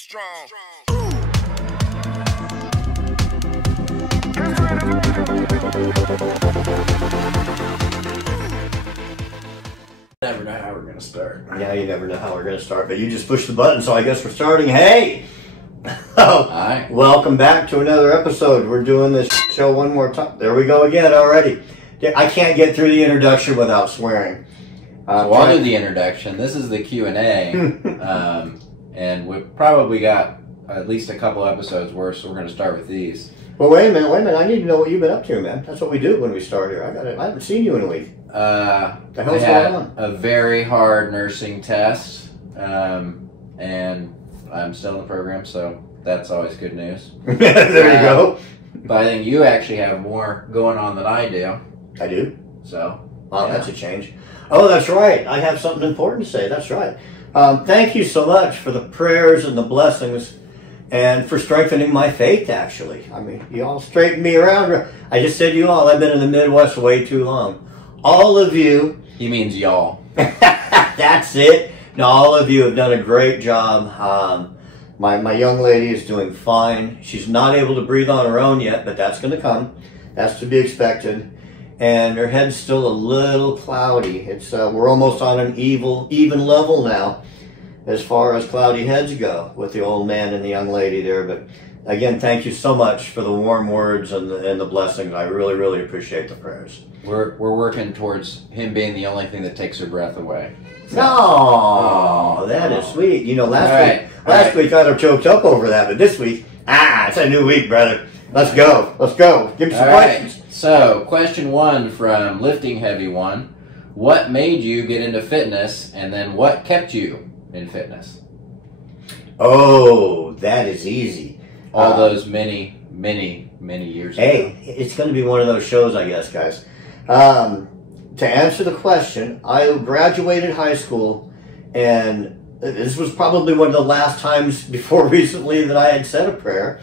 strong. Never know how we're going to start. Yeah, you never know how we're going to start, but you just push the button, so I guess we're starting. Hey! Hi. Welcome back to another episode. We're doing this show one more time. There we go again already. I can't get through the introduction without swearing. So I'll do the introduction. This is the Q&A, and we've probably got at least a couple episodes worth, so we're going to start with these. Well, wait a minute. I need to know what you've been up to, man. That's what we do when we start here. I haven't seen you in a week. The hell's going on? A very hard nursing test, and I'm still in the program, so that's always good news. There you go. But I think you actually have more going on than I do. I do? So, wow, yeah. That's a change. Oh, that's right. I have something important to say. That's right. Thank you so much for the prayers and the blessings and for strengthening my faith, actually. I mean, you all straightened me around. I just said you all. I've been in the Midwest way too long. All of you. He means y'all. That's it. No, all of you have done a great job. My young lady is doing fine. She's not able to breathe on her own yet, but that's going to come. That's to be expected. And her head's still a little cloudy. It's we're almost on an even level now as far as cloudy heads go with the old man and the young lady there. But again, thank you so much for the warm words and the blessings. I really, really appreciate the prayers. We're working towards him being the only thing that takes her breath away. So. Oh, that is sweet. You know, last week I'd have choked up over that, but this week, it's a new week, brother. Let's go. Let's go. Give me some questions. So, question one from Lifting Heavy One. What made you get into fitness, and then what kept you in fitness? Oh, that is easy. All those many years ago. Hey, it's going to be one of those shows, I guess, guys. To answer the question, I graduated high school, and this was probably one of the last times before recently that I had said a prayer,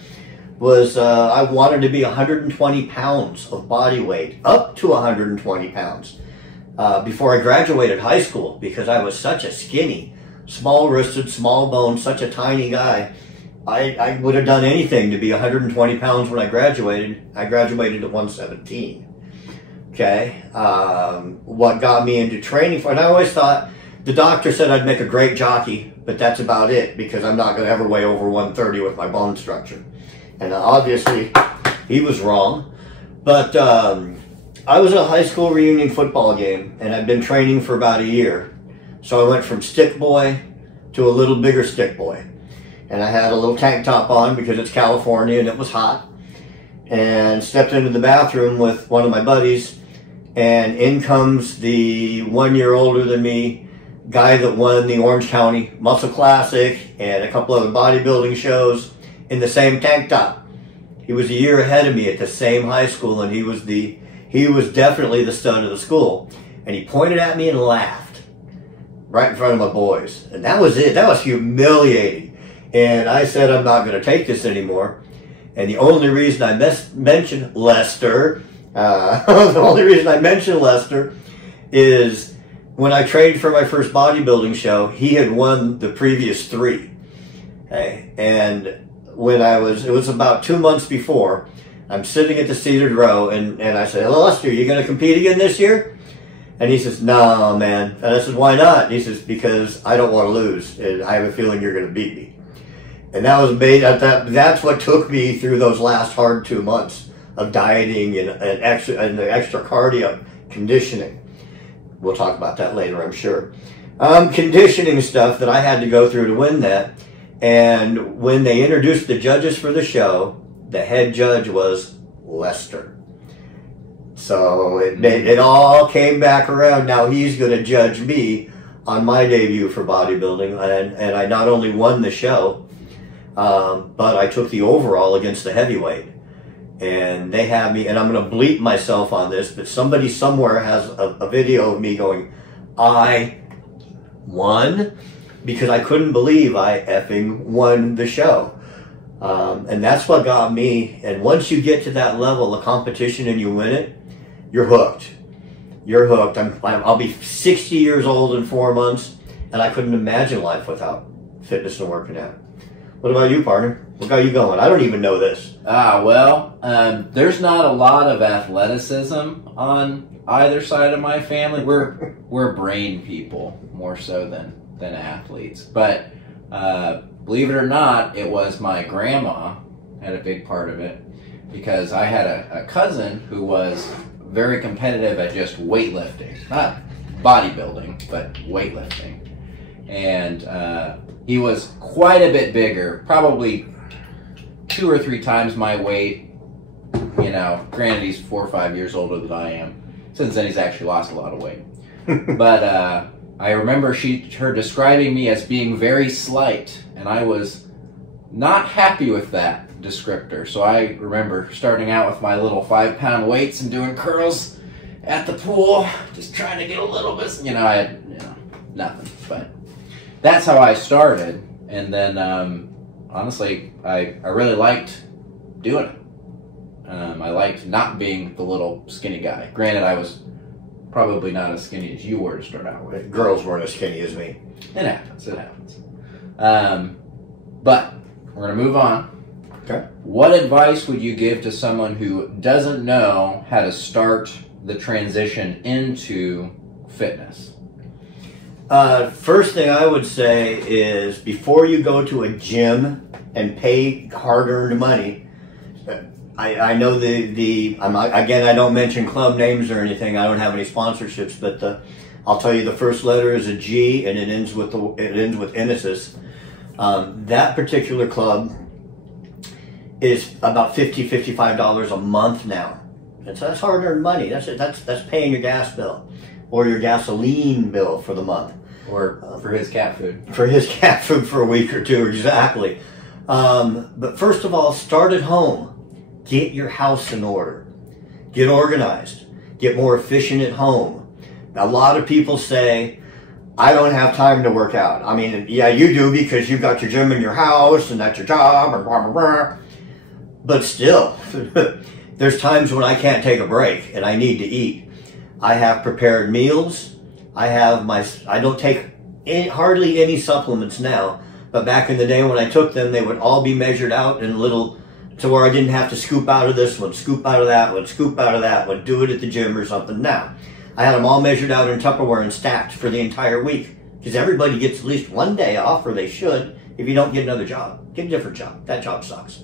was I wanted to be 120 pounds of body weight, up to 120 pounds, before I graduated high school, because I was such a skinny, small-wristed, small-boned, such a tiny guy. I would have done anything to be 120 pounds when I graduated. I graduated at 117. Okay, what got me into training for, and I always thought, the doctor said I'd make a great jockey, but that's about it, because I'm not going to ever weigh over 130 with my bone structure. And obviously, he was wrong. But I was at a high school reunion football game, and I'd been training for about a year. So I went from stick boy to a little bigger stick boy. And I had a little tank top on because it's California and it was hot. And stepped into the bathroom with one of my buddies, and in comes the 1 year older than me guy that won the Orange County Muscle Classic and a couple other bodybuilding shows in the same tank top. He was a year ahead of me at the same high school, and he was definitely the stud of the school. And he pointed at me and laughed right in front of my boys. And that was it. That was humiliating. And I said, I'm not going to take this anymore. And the only reason I mentioned Lester, is when I trained for my first bodybuilding show, he had won the previous 3. Okay? And when it was about 2 months before, I'm sitting at the seated row, and I said, hello, Lester, you going to compete again this year? And he says, no, man. And I said, why not? And he says, because I don't want to lose, and I have a feeling you're going to beat me. And that's what took me through those last hard 2 months of dieting and the extra cardio conditioning. We'll talk about that later, I'm sure. Conditioning stuff that I had to go through to win that. And when they introduced the judges for the show, the head judge was Lester. So it all came back around. Now he's going to judge me on my debut for bodybuilding. And I not only won the show, but I took the overall against the heavyweight. And they have me, and I'm going to bleep myself on this, but somebody somewhere has a video of me going, I won? Because I couldn't believe I effing won the show. And that's what got me. And once you get to that level of competition and you win it, you're hooked. You're hooked. I'll be 60 years old in 4 months, and I couldn't imagine life without fitness and working out. What about you, partner? What got you going? I don't even know this. Well, there's not a lot of athleticism on either side of my family. We're brain people more so than athletes. But believe it or not, it was my grandma had a big part of it, because I had a cousin who was very competitive at just weightlifting, not bodybuilding, but weightlifting. And he was quite a bit bigger, probably 2 or 3 times my weight. You know, granted he's 4 or 5 years older than I am. Since then he's actually lost a lot of weight. But I remember her describing me as being very slight, and I was not happy with that descriptor. So I remember starting out with my little 5-pound weights and doing curls at the pool, just trying to get a little bit, you know, I had nothing. But that's how I started. And then honestly, I really liked doing it. I liked not being the little skinny guy. Granted, I was probably not as skinny as you were to start out with. Girls weren't as skinny as me. It happens. It happens. But we're going to move on. Okay. What advice would you give to someone who doesn't know how to start the transition into fitness? First thing I would say is, before you go to a gym and pay hard-earned money, I know again, I don't mention club names or anything. I don't have any sponsorships, but I'll tell you the first letter is a G and it ends with Genesis. That particular club is about $50–$55 a month now. That's hard-earned money. That's paying your gas bill or your gasoline bill for the month. Or for his cat food. For his cat food for a week or two, exactly. But first of all, start at home. Get your house in order. Get organized. Get more efficient at home. A lot of people say, I don't have time to work out. I mean, yeah, you do, because you've got your gym in your house and that's your job and blah, blah, blah. But still, there's times when I can't take a break and I need to eat. I have prepared meals. I don't take hardly any supplements now, but back in the day when I took them, they would all be measured out in little, to where I didn't have to scoop out of this one, scoop out of that one, scoop out of that one, do it at the gym or something. Now, I had them all measured out in Tupperware and stacked for the entire week, because everybody gets at least one day off, or they should. If you don't get another job, get a different job. That job sucks.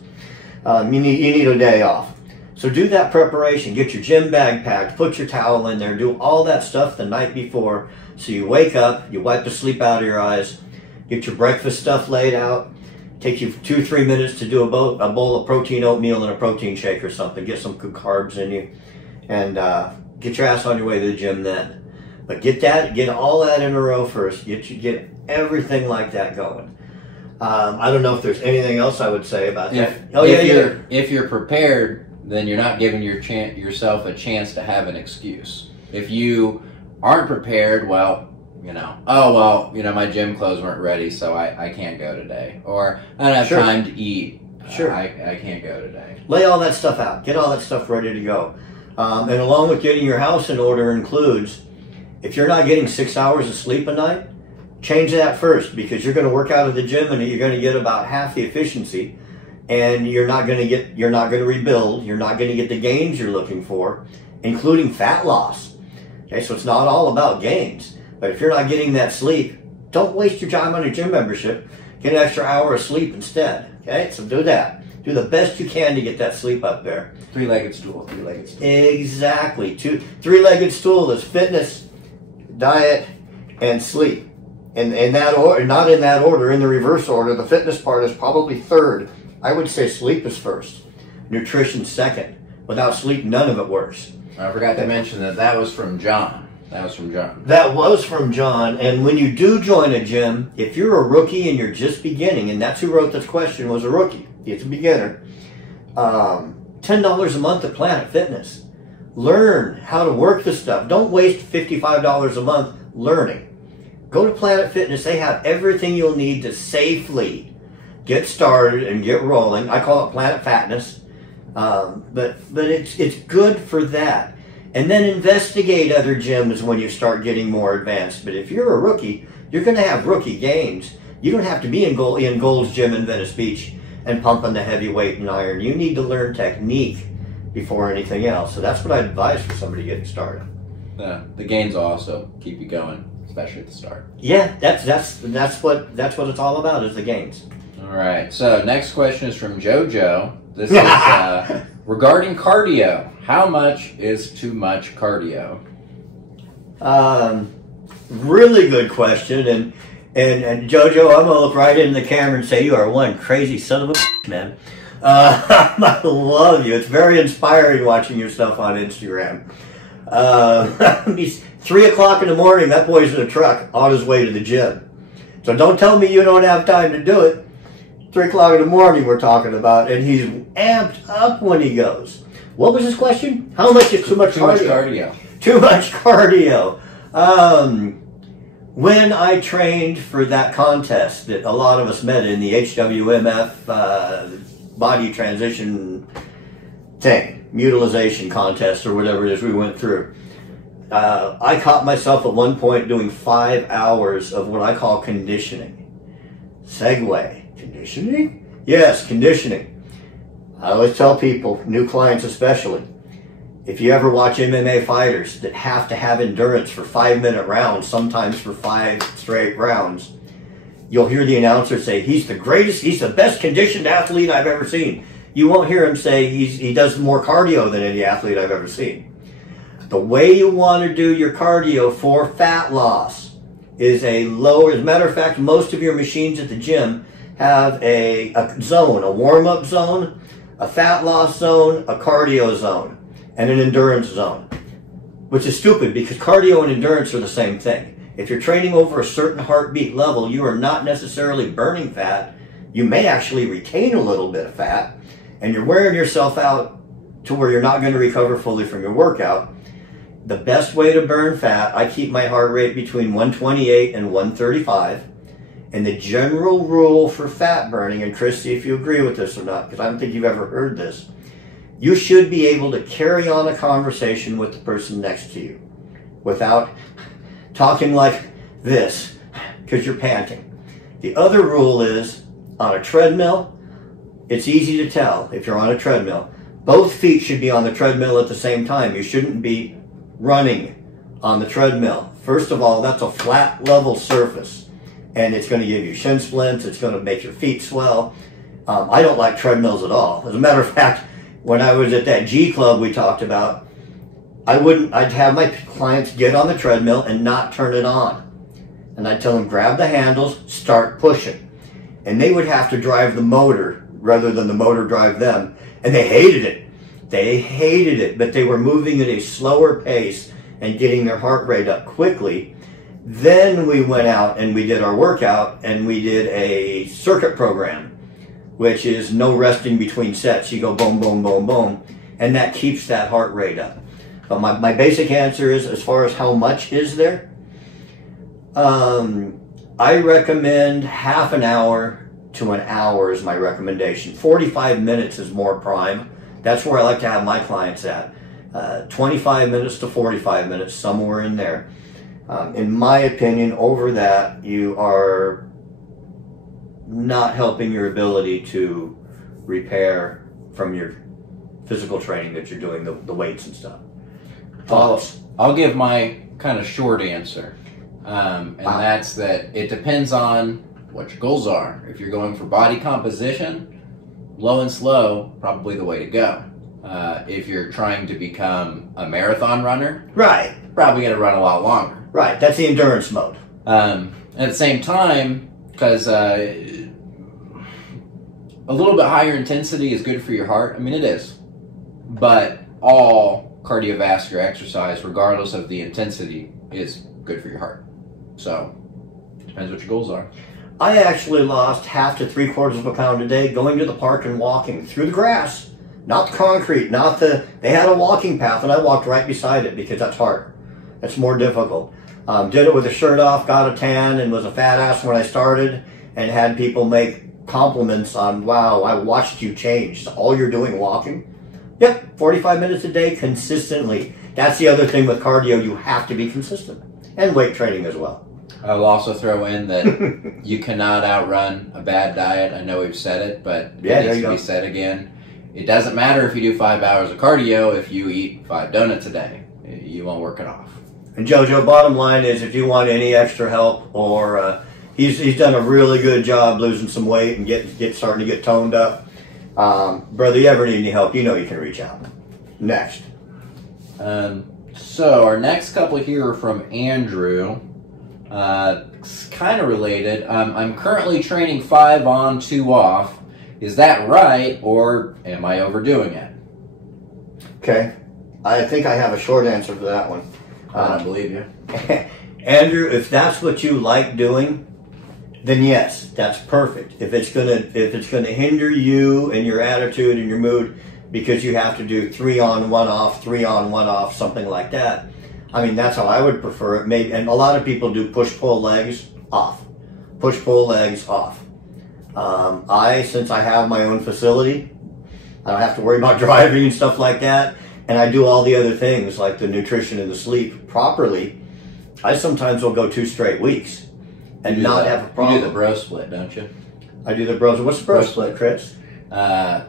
You need a day off. So do that preparation. Get your gym bag packed, put your towel in there, do all that stuff the night before. So you wake up, you wipe the sleep out of your eyes, get your breakfast stuff laid out. Take you 2–3 minutes to do a bowl of protein oatmeal and a protein shake or something. Get some good carbs in you, and get your ass on your way to the gym then. But get all that in a row first. Get everything like that going. I don't know if there's anything else I would say about that. If you're prepared, then you're not giving yourself a chance to have an excuse. If you aren't prepared, well, my gym clothes weren't ready, so I can't go today. Or I don't have time to eat. Sure. I can't go today. Lay all that stuff out. Get all that stuff ready to go. And along with getting your house in order includes, if you're not getting 6 hours of sleep a night, change that first, because you're going to work out of the gym and you're going to get about half the efficiency, and you're not going to rebuild. You're not going to get the gains you're looking for, including fat loss. Okay, so it's not all about gains. But if you're not getting that sleep, don't waste your time on a gym membership. Get an extra hour of sleep instead. Okay, so do that. Do the best you can to get that sleep up there. Three-legged stool. Three-legged stool. Exactly. Three-legged stool is fitness, diet, and sleep. And in that order, not in that order, in the reverse order. The fitness part is probably third. I would say sleep is first. Nutrition second. Without sleep, none of it works. I forgot to mention that was from John. That was from John. And when you do join a gym, if you're a rookie and you're just beginning, and that's who wrote this question, was a rookie. It's a beginner. $10 a month at Planet Fitness. Learn how to work the stuff. Don't waste $55 a month learning. Go to Planet Fitness. They have everything you'll need to safely get started and get rolling. I call it Planet Fatness. But it's good for that. And then investigate other gyms when you start getting more advanced. But if you're a rookie, you're going to have rookie gains. You don't have to be in Gold's Gym in Venice Beach and pumping the heavy weight and iron. You need to learn technique before anything else. So that's what I advise for somebody getting started. The gains also keep you going, especially at the start. Yeah, that's what it's all about, is the gains. All right. So next question is from JoJo. This is regarding cardio. How much is too much cardio? Really good question, and JoJo, I'm gonna look right into the camera and say you are one crazy son of a bitch, man. I love you. It's very inspiring watching your stuff on Instagram. He's 3 o'clock in the morning. That boy's in a truck on his way to the gym. So don't tell me you don't have time to do it. 3 o'clock in the morning we're talking about, and he's amped up when he goes. What was his question? How much is too much cardio? Too much cardio. When I trained for that contest that a lot of us met in, the HWMF body transition thing, mutilization contest or whatever it is we went through, I caught myself at one point doing 5 hours of what I call conditioning. Segue. Conditioning? Yes, conditioning. I always tell people, new clients especially, if you ever watch MMA fighters that have to have endurance for 5-minute rounds, sometimes for 5 straight rounds, you'll hear the announcer say, he's the greatest, he's the best conditioned athlete I've ever seen. You won't hear him say he does more cardio than any athlete I've ever seen. The way you want to do your cardio for fat loss is a lower, as a matter of fact, most of your machines at the gym have a zone, a warm-up zone, a fat loss zone, a cardio zone, and an endurance zone, which is stupid because cardio and endurance are the same thing. If you're training over a certain heartbeat level, you are not necessarily burning fat. You may actually retain a little bit of fat, and you're wearing yourself out to where you're not going to recover fully from your workout. The best way to burn fat, I keep my heart rate between 128 and 135. And the general rule for fat burning, and Chris, see if you agree with this or not, because I don't think you've ever heard this, you should be able to carry on a conversation with the person next to you without talking like this, because you're panting. The other rule is, on a treadmill, it's easy to tell if you're on a treadmill. Both feet should be on the treadmill at the same time. You shouldn't be running on the treadmill. First of all, that's a flat, level surface. And it's going to give you shin splints. It's going to make your feet swell. I don't like treadmills at all. As a matter of fact, when I was at that G Club we talked about, I'd have my clients get on the treadmill and not turn it on. And I'd tell them, grab the handles, start pushing. And they would have to drive the motor rather than the motor drive them. And they hated it. They hated it, but they were moving at a slower pace and getting their heart rate up quickly. Then we went out and we did our workout, and we did a circuit program, which is no resting between sets. You go boom, boom, boom, boom, and that keeps that heart rate up. But my basic answer is, as far as how much is there, I recommend half an hour to an hour is my recommendation. 45 minutes is more prime. That's where I like to have my clients at. 25 minutes to 45 minutes, somewhere in there. In my opinion, over that, you are not helping your ability to repair from your physical training that you're doing, the weights and stuff. I'll give my kind of short answer, and that's that it depends on what your goals are. If you're going for body composition, low and slow, probably the way to go. If you're trying to become a marathon runner, right, probably going to run a lot longer. Right, that's the endurance mode. At the same time, because a little bit higher intensity is good for your heart. I mean, it is. But all cardiovascular exercise, regardless of the intensity, is good for your heart. So, depends what your goals are. I actually lost half to 3/4 of a pound a day going to the park and walking through the grass. Not the concrete, they had a walking path, and I walked right beside it because that's hard. That's more difficult. Did it with a shirt off, got a tan, and was a fat ass when I started, and had people make compliments on, wow, I watched you change. All you're doing walking? Yep, 45 minutes a day consistently. That's the other thing with cardio, you have to be consistent. And weight training as well. I'll also throw in that you cannot outrun a bad diet. I know we've said it, but it needs to be said again. It doesn't matter if you do 5 hours of cardio if you eat 5 donuts a day. You won't work it off. And JoJo, bottom line is, if you want any extra help, or he's done a really good job losing some weight and starting to get toned up. Brother, you ever need any help, you know you can reach out. Next. So our next couple here are from Andrew. Kind of related. I'm currently training 5 on, 2 off. Is that right, or am I overdoing it? Okay. I think I have a short answer for that one. I don't believe you. Andrew, if that's what you like doing, then yes, that's perfect. If it's gonna hinder you and your attitude and your mood because you have to do 3 on, 1 off, 3 on, 1 off, something like that, I mean, that's how I would prefer it. Maybe, and a lot of people do push-pull legs off, push-pull legs off. Since I have my own facility, I don't have to worry about driving and stuff like that, and I do all the other things like the nutrition and the sleep properly. I sometimes will go 2 straight weeks and not have a problem. You do the bro split, don't you? I do the bro. What's the bro split, Chris?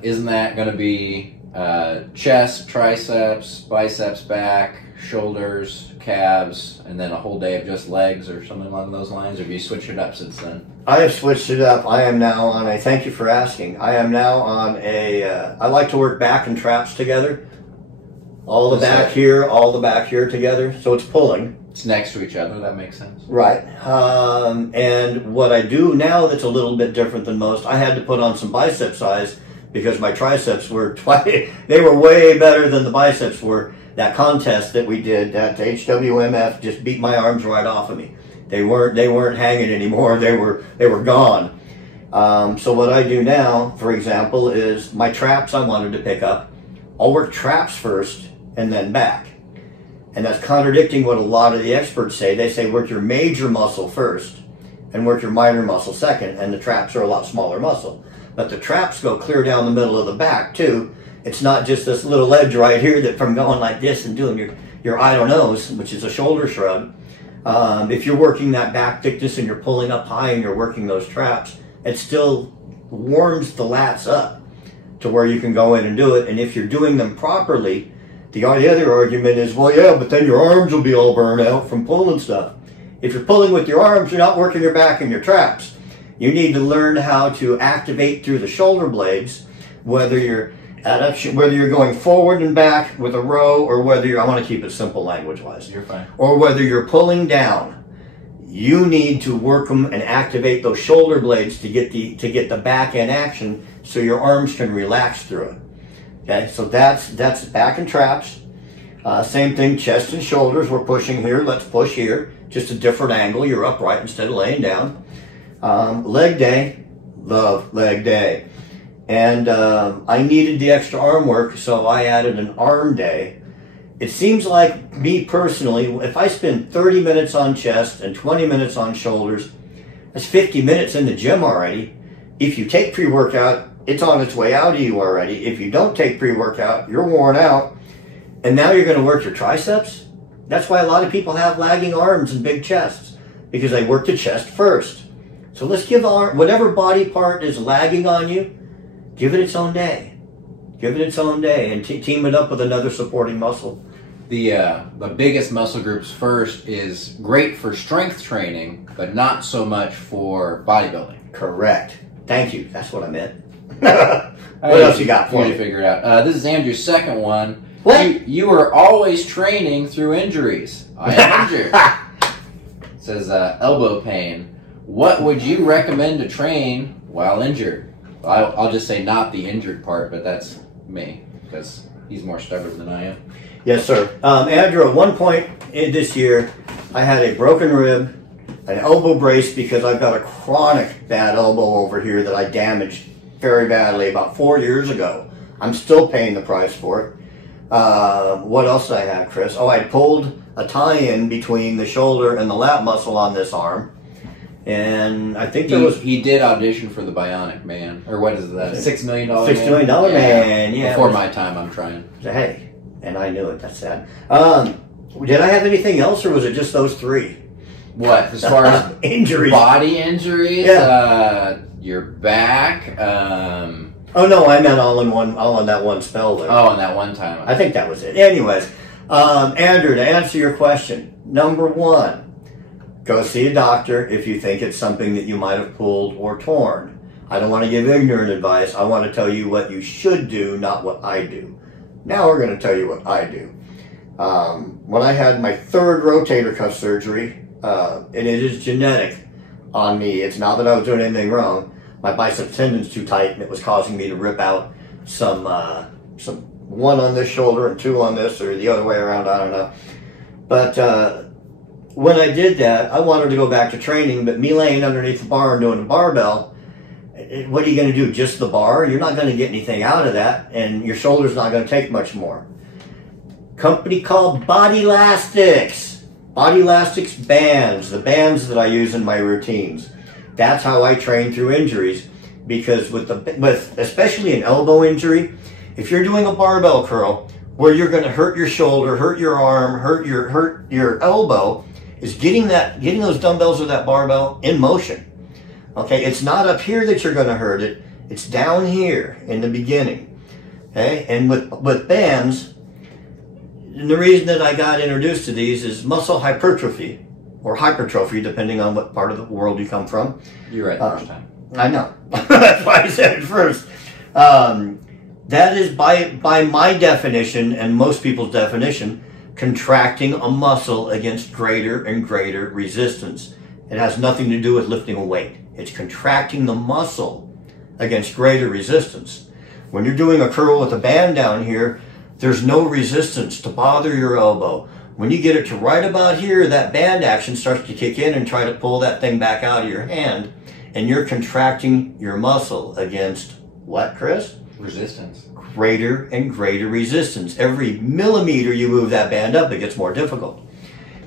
Isn't that going to be chest, triceps, biceps, back, shoulders, calves, and then a whole day of just legs or something along those lines? Or have you switched it up since then? I have switched it up. I am now on a, thank you for asking, I am now on a, I like to work back and traps together. All the back here, all the back here together. So it's pulling. It's next to each other. That makes sense. Right. And what I do now that's a little bit different than most, I had to put on some bicep size because my triceps were they were way better than the biceps were. That contest that we did, that HWMF, just beat my arms right off of me. They weren't hanging anymore. They were gone. So what I do now, for example, is my traps I wanted to pick up. I'll work traps first and then back. And that's contradicting what a lot of the experts say. They say work your major muscle first and work your minor muscle second, and the traps are a lot smaller muscle. But the traps go clear down the middle of the back too. It's not just this little edge right here that from going like this and doing your I don't knows, which is a shoulder shrug. If you're working that back thickness and you're pulling up high and you're working those traps, it still warms the lats up to where you can go in and do it. And if you're doing them properly, the other argument is, well, yeah, but then your arms will be all burned out from pulling stuff. If you're pulling with your arms, you're not working your back and your traps. You need to learn how to activate through the shoulder blades, whether you're going forward and back with a row, or whether you're, I want to keep it simple language-wise. You're fine. Or whether you're pulling down. You need to work them and activate those shoulder blades to get the back end action so your arms can relax through it. Okay, so that's back and traps. Same thing, chest and shoulders. We're pushing here. Let's push here. Just a different angle. You're upright instead of laying down. Leg day. Love leg day. And I needed the extra arm work, so I added an arm day. It seems like, me personally, if I spend 30 minutes on chest and 20 minutes on shoulders, that's 50 minutes in the gym already. If you take pre-workout, it's on its way out of you already. If you don't take pre-workout, you're worn out. And now you're going to work your triceps. That's why a lot of people have lagging arms and big chests, because they work the chest first. So let's give whatever body part is lagging on you, give it its own day. Give it its own day and team it up with another supporting muscle. The biggest muscle groups first is great for strength training, but not so much for bodybuilding. Correct. Thank you. That's what I meant. What else you got for me? To figure it out. This is Andrew's second one. What? You are always training through injuries. I am injured. It says elbow pain. What would you recommend to train while injured? I'll just say not the injured part, but that's me, because he's more stubborn than I am. Yes, sir. Andrew, at one point in this year, I had a broken rib, an elbow brace, because I've got a chronic bad elbow over here that I damaged very badly about 4 years ago. I'm still paying the price for it. What else did I have, Chris? Oh, I pulled a tie-in between the shoulder and the lat muscle on this arm. And I think he did audition for the Bionic Man, or what is that? $6 million Man. $6 million Man, yeah. Before my time, I'm trying. Hey, and I knew it. That's sad. Did I have anything else, or was it just those 3? What, as far as injuries? Body injuries? Yeah. Your back? Oh no, I meant all in that one spell there. Oh, in that one time. I think that was it. Anyways, Andrew, to answer your question, number one, go see a doctor if you think it's something that you might have pulled or torn. I don't want to give ignorant advice. I want to tell you what you should do, not what I do. Now we're going to tell you what I do. When I had my third rotator cuff surgery, and it is genetic on me. It's not that I was doing anything wrong. My bicep tendon's too tight, and it was causing me to rip out some one on this shoulder and two on this, or the other way around. I don't know. But when I did that, I wanted to go back to training. But me laying underneath the bar and doing a barbell, what are you going to do? Just the bar? You're not going to get anything out of that, and your shoulder's not going to take much more. Company called Body Elastics. Body Elastics bands, the bands that I use in my routines. That's how I train through injuries, because with especially an elbow injury, if you're doing a barbell curl where you're going to hurt your shoulder, hurt your arm, hurt your elbow, is getting those dumbbells or that barbell in motion. Okay, it's not up here that you're going to hurt it. It's down here in the beginning. Okay, and with bands. And the reason that I got introduced to these is muscle hypertrophy, or hypertrophy, depending on what part of the world you come from. You're right the first time. I know. That's why I said it first. That is, by my definition, and most people's definition, contracting a muscle against greater and greater resistance. It has nothing to do with lifting a weight. It's contracting the muscle against greater resistance. When you're doing a curl with a band down here, there's no resistance to bother your elbow. When you get it to right about here, that band action starts to kick in and try to pull that thing back out of your hand, and you're contracting your muscle against what, Chris? Resistance. Greater and greater resistance. Every millimeter you move that band up, it gets more difficult.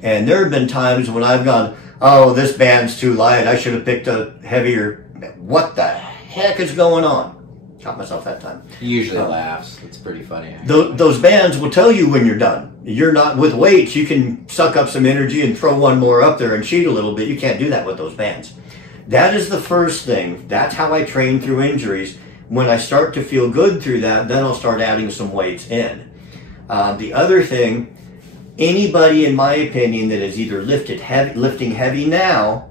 And there have been times when I've gone, oh, this band's too light, I should have picked a heavier. What the heck is going on? Caught myself that time. He usually laughs. It's pretty funny. Those bands will tell you when you're done. You're not with weights. You can suck up some energy and throw one more up there and cheat a little bit. You can't do that with those bands. That is the first thing. That's how I train through injuries. When I start to feel good through that, then I'll start adding some weights in. The other thing, anybody, in my opinion, that is either lifting heavy now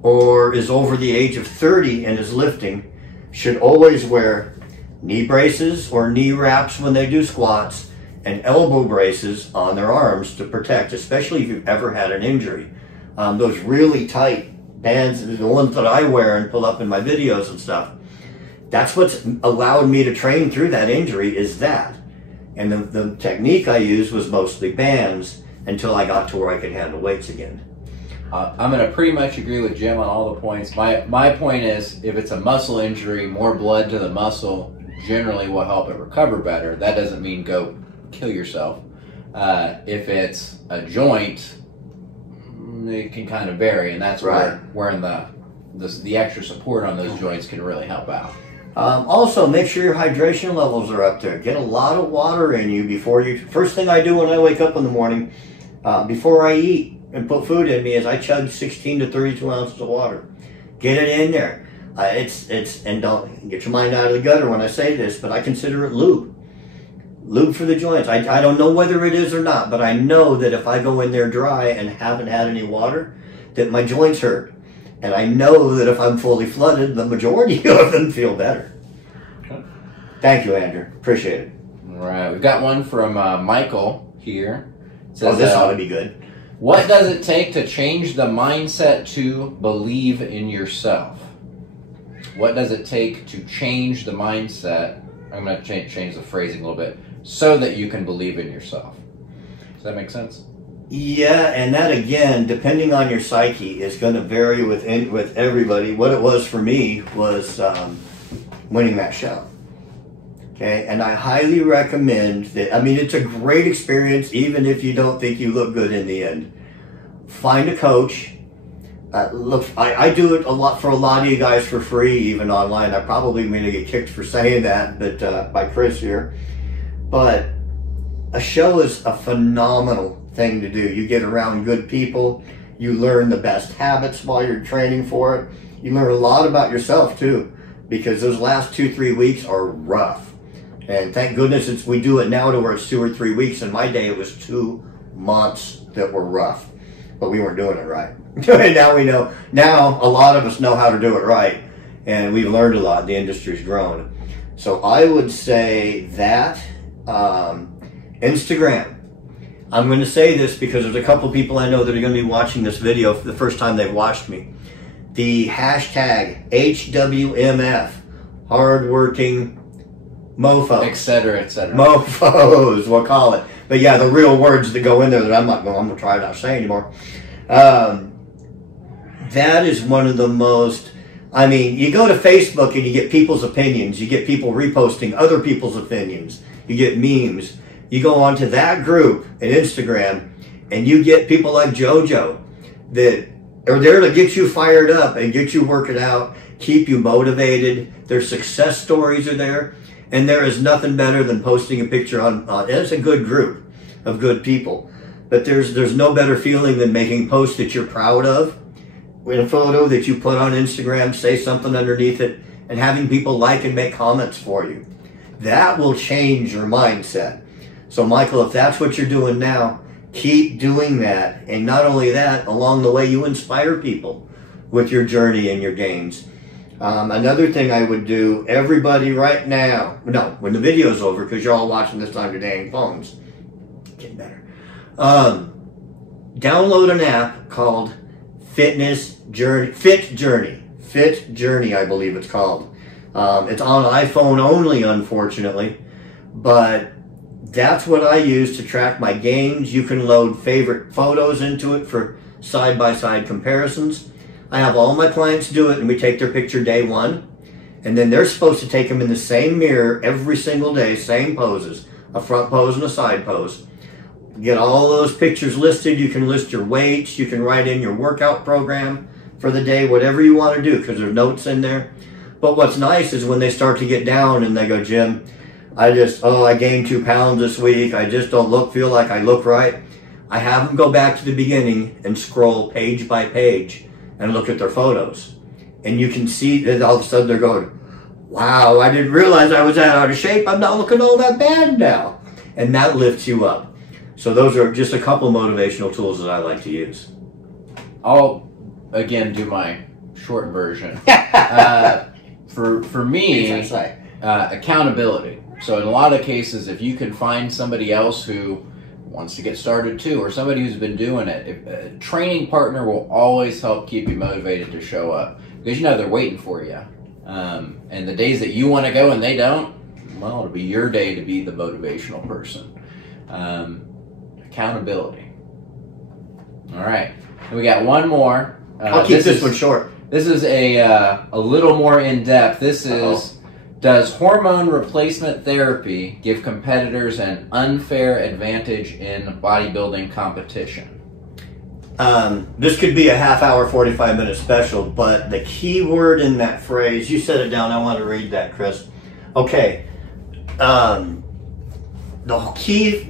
or is over the age of 30 and is lifting should always wear knee braces or knee wraps when they do squats, and elbow braces on their arms to protect, especially if you've ever had an injury. Those really tight bands, the ones that I wear and pull up in my videos and stuff, that's what's allowed me to train through that injury, is that. And the technique I used was mostly bands until I got to where I could handle weights again. I'm going to pretty much agree with Jim on all the points. My point is, if it's a muscle injury, more blood to the muscle generally will help it recover better. That doesn't mean go kill yourself. If it's a joint, it can kind of vary, and that's right. where the extra support on those joints can really help out. Also, make sure your hydration levels are up there. Get a lot of water in you before you. First thing I do when I wake up in the morning, before I eat and put food in me, is I chug 16 to 32 ounces of water. Get it in there. And don't get your mind out of the gutter when I say this, but I consider it lube. Lube for the joints. I don't know whether it is or not, but I know that if I go in there dry and haven't had any water, that my joints hurt. And I know that if I'm fully flooded, the majority of them feel better. Okay. Thank you, Andrew. Appreciate it. All right. We've got one from Michael here. It says, this ought to be good. What does it take to change the mindset to believe in yourself? What does it take to change the mindset? I'm going to change the phrasing a little bit, so that you can believe in yourself. Does that make sense? Yeah, and that, again, depending on your psyche, is going to vary with everybody. What it was for me was winning that show. Okay, and I highly recommend that. I mean, it's a great experience, even if you don't think you look good in the end. Find a coach. Look, I do it a lot for a lot of you guys for free, even online. I probably going to get kicked for saying that, but by Chris here. But a show is a phenomenal thing to do. You get around good people. You learn the best habits while you're training for it. You learn a lot about yourself too, because those last 2-3 weeks are rough. And thank goodness we do it now to where it's 2 or 3 weeks. In my day, it was 2 months that were rough, but we weren't doing it right. And now we know. Now a lot of us know how to do it right, and we've learned a lot. The industry's grown. So I would say that Instagram. I'm going to say this because there's a couple people I know that are going to be watching this video for the first time they've watched me. The hashtag HWMF, hardworking mofos, etc., etc. Mofos, we'll call it. But yeah, the real words that go in there that I'm going to try not to say anymore. That is one of the most, I mean, you go to Facebook and you get people's opinions. You get people reposting other people's opinions. You get memes. You go onto that group at Instagram and you get people like JoJo that are there to get you fired up and get you working out, keep you motivated. Their success stories are there. And there is nothing better than posting a picture on and it's a good group of good people. But there's no better feeling than making posts that you're proud of. In a photo that you put on Instagram, say something underneath it, and having people like and make comments for you. That will change your mindset. So Michael, if that's what you're doing now, keep doing that. And not only that, along the way you inspire people with your journey and your gains. Another thing I would do, everybody right now, no, when the video's over, because you're all watching this on your dang phones, getting better. Download an app called Fit Journey, I believe it's called. It's on iPhone only, unfortunately, but that's what I use to track my gains. You can load favorite photos into it for side-by-side comparisons. I have all my clients do it, and we take their picture day one, and then they're supposed to take them in the same mirror every single day, same poses, a front pose and a side pose. Get all those pictures listed. You can list your weights. You can write in your workout program for the day, whatever you want to do, because there's notes in there. But what's nice is when they start to get down and they go, Jim, I gained 2 pounds this week. I just don't feel like I look right. I have them go back to the beginning and scroll page by page and look at their photos. And you can see that all of a sudden they're going, wow, I didn't realize I was that out of shape. I'm not looking all that bad now. And that lifts you up. So those are just a couple motivational tools that I like to use. I'll, again, do my short version. For me, accountability. So in a lot of cases, if you can find somebody else who wants to get started too, or somebody who's been doing it, a training partner will always help keep you motivated to show up, because you know they're waiting for you. And the days that you want to go and they don't, well, it'll be your day to be the motivational person. Accountability. All right, and we got one more. I'll keep this one short. This is a little more in depth. This is. Does hormone replacement therapy give competitors an unfair advantage in bodybuilding competition? This could be a half-hour, 45-minute special, but the key word in that phrase, you said it down, I want to read that, Chris. Okay. The key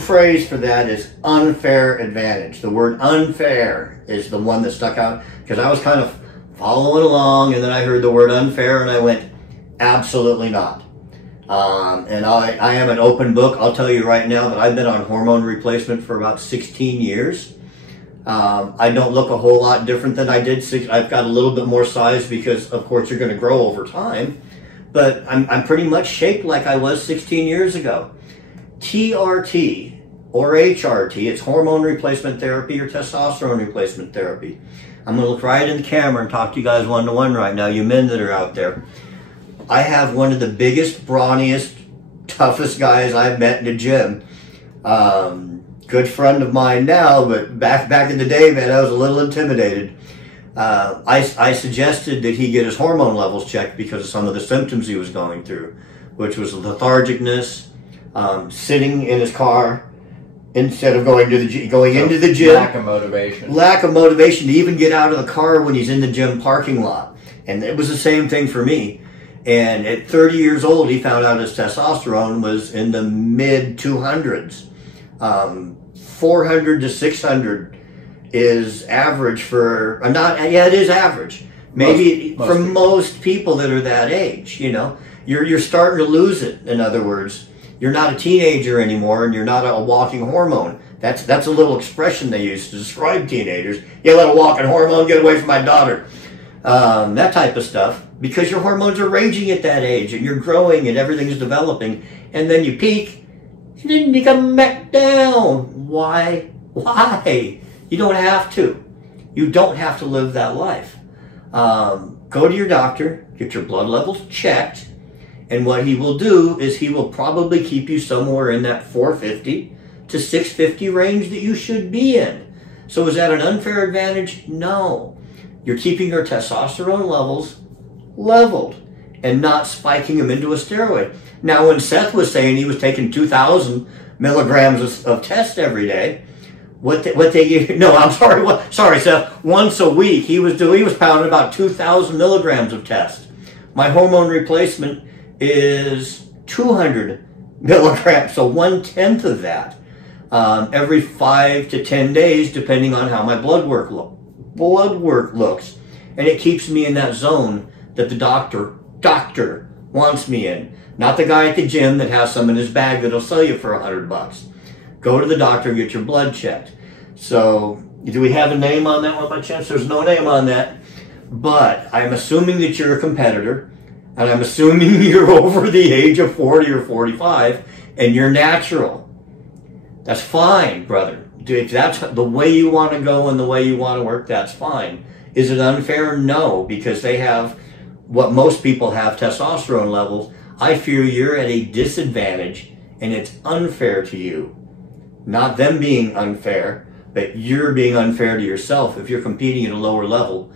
phrase for that is unfair advantage. The word unfair is the one that stuck out, because I was kind of following along, and then I heard the word unfair, and I went, absolutely not. And I am an open book. I'll tell you right now that I've been on hormone replacement for about 16 years. I don't look a whole lot different than I did. I've got a little bit more size because, of course, you're going to grow over time. But I'm pretty much shaped like I was 16 years ago. TRT or HRT, it's hormone replacement therapy or testosterone replacement therapy. I'm going to look right in the camera and talk to you guys one-to-one right now, you men that are out there. I have one of the biggest, brawniest, toughest guys I've met in the gym. Good friend of mine now, but back in the day, man, I was a little intimidated. I suggested that he get his hormone levels checked because of some of the symptoms he was going through, which was lethargicness, sitting in his car instead of going into the gym. Lack of motivation. Lack of motivation to even get out of the car when he's in the gym parking lot. And it was the same thing for me. And at 30 years old, he found out his testosterone was in the mid 200s, 400 to 600. is average for not. Yeah, it is average. Maybe most for people. most people that are that age, you know, you're starting to lose it. In other words, you're not a teenager anymore, and you're not a walking hormone. That's a little expression they use to describe teenagers. You let a walking hormone, get away from my daughter. That type of stuff, because your hormones are raging at that age, and you're growing, and everything's developing, and then you peak, and then you come back down. Why? Why? You don't have to. You don't have to live that life. Go to your doctor, get your blood levels checked, and what he will do is he will probably keep you somewhere in that 450 to 650 range that you should be in. So is that an unfair advantage? No. You're keeping your testosterone levels leveled and not spiking them into a steroid. Now, when Seth was saying he was taking 2,000 milligrams of test every day, what they give you? No, I'm sorry. Sorry, Seth. Once a week, he was pounding about 2,000 milligrams of test. My hormone replacement is 200 milligrams, so 1/10 of that every 5 to 10 days, depending on how my blood work looks, and it keeps me in that zone that the doctor wants me in, not the guy at the gym that has some in his bag that'll sell you for $100. Go to the doctor and get your blood checked. So, do we have a name on that one by chance? There's no name on that, but I'm assuming that you're a competitor, and I'm assuming you're over the age of 40 or 45, and you're natural. That's fine, brother. If that's the way you want to go and the way you want to work, that's fine. Is it unfair? No, because they have what most people have, testosterone levels. I fear you're at a disadvantage, and it's unfair to you. Not them being unfair, but you're being unfair to yourself if you're competing at a lower level.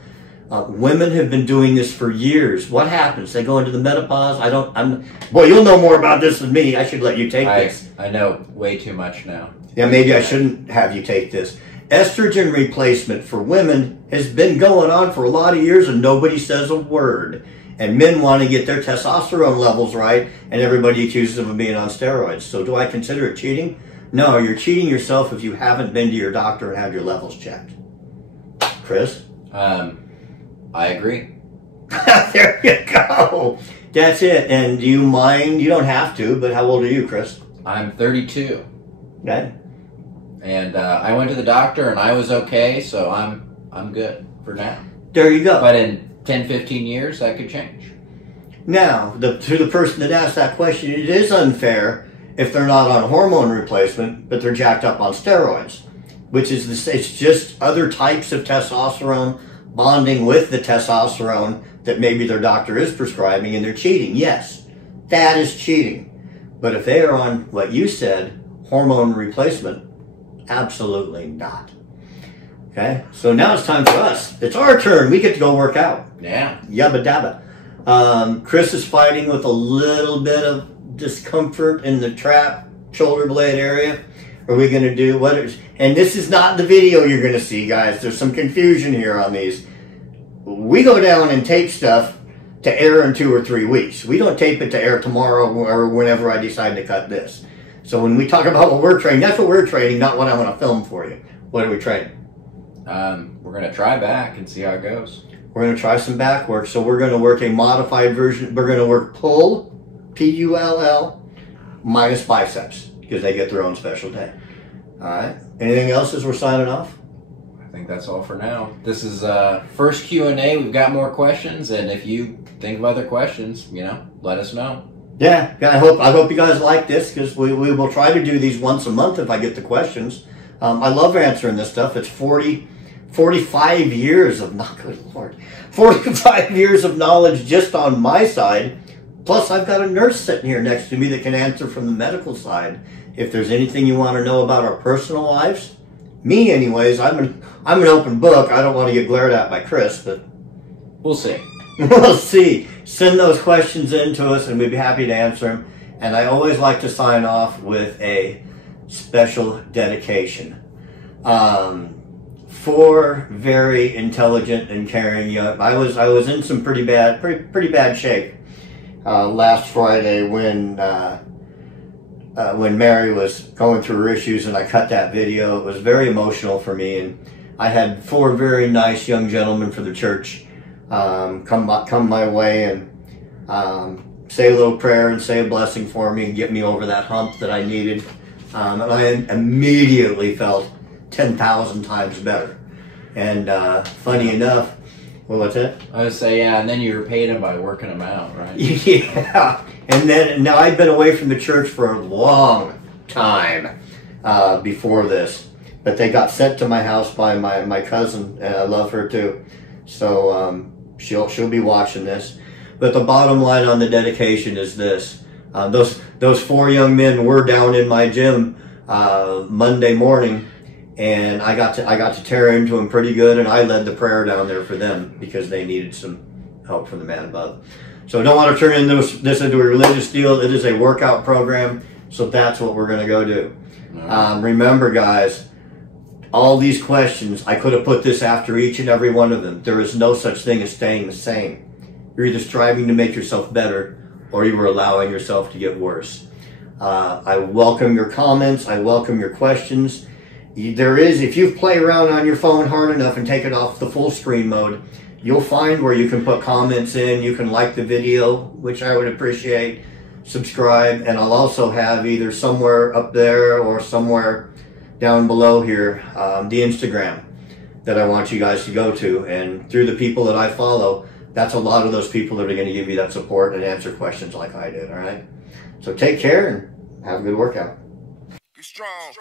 Women have been doing this for years. What happens? They go into the menopause. Boy, you'll know more about this than me. I should let you take this. I know way too much now. Yeah, maybe I shouldn't have you take this. Estrogen replacement for women has been going on for a lot of years, and nobody says a word. And men want to get their testosterone levels right, and everybody accuses them of being on steroids. So do I consider it cheating? No, you're cheating yourself if you haven't been to your doctor and had your levels checked. Chris? I agree. There you go. That's it. And do you mind? You don't have to, but how old are you, Chris? I'm 32. Okay. And I went to the doctor and I was okay, so I'm good for now. There you go. But in 10, 15 years, that could change. Now, to the person that asked that question, it is unfair if they're not on hormone replacement, but they're jacked up on steroids, which is it's just other types of testosterone bonding with the testosterone that maybe their doctor is prescribing, and they're cheating. Yes, that is cheating. But if they are on what you said, hormone replacement, absolutely not. Okay, so now it's time for us. It's our turn. We get to go work out. Yeah. Yabba dabba. Chris is fighting with a little bit of discomfort in the trap shoulder blade area. Are we going to do what is, and this is not the video you're going to see, guys. There's some confusion here on these. We go down and tape stuff to air in 2 or 3 weeks. We don't tape it to air tomorrow or whenever I decide to cut this. So when we talk about what we're training, that's what we're training, not what I want to film for you. What are we training? We're going to try back and see how it goes. We're going to try some back work. So we're going to work a modified version. We're going to work pull, P-U-L-L, minus biceps, because they get their own special day. All right. Anything else as we're signing off? I think that's all for now. This is first Q&A. We've got more questions, and if you think of other questions, let us know. Yeah, I hope you guys like this, because we will try to do these once a month if I get the questions. I love answering this stuff. It's 45 years of, good Lord, 45 years of knowledge just on my side. Plus, I've got a nurse sitting here next to me that can answer from the medical side. If there's anything you want to know about our personal lives, me anyways, I'm an open book. I don't want to get glared at by Chris, but we'll see. We'll see. Send those questions in to us, and we'd be happy to answer them. And I always like to sign off with a special dedication. 4 very intelligent and caring young. I was in some pretty bad shape last Friday when Mary was going through her issues, and I cut that video. It was very emotional for me, and I had 4 very nice young gentlemen from the church come my way and say a little prayer and say a blessing for me and get me over that hump that I needed. And I immediately felt 10,000 times better. And funny enough, well, what's that? I would say, yeah, and then you repaid them by working them out, right? Yeah. And then, now I'd been away from the church for a long time before this. But they got sent to my house by my cousin, and I love her too. So she'll be watching this. But the bottom line on the dedication is this. Those 4 young men were down in my gym Monday morning, and I got to tear into them pretty good, and I led the prayer down there for them because they needed some help from the man above. So I don't want to turn this into a religious deal. It is a workout program, so that's what we're going to go do. Remember, guys, all these questions, I could have put this after each and every one of them. There is no such thing as staying the same. You're either striving to make yourself better, or you are allowing yourself to get worse. I welcome your comments. I welcome your questions. If you play around on your phone hard enough and take it off the full screen mode, you'll find where you can put comments in. You can like the video, which I would appreciate. Subscribe, and I'll also have either somewhere up there or somewhere down below here the Instagram that I want you guys to go to. And through the people that I follow, that's a lot of those people that are going to give you that support and answer questions like I did, all right? So take care and have a good workout. Be strong.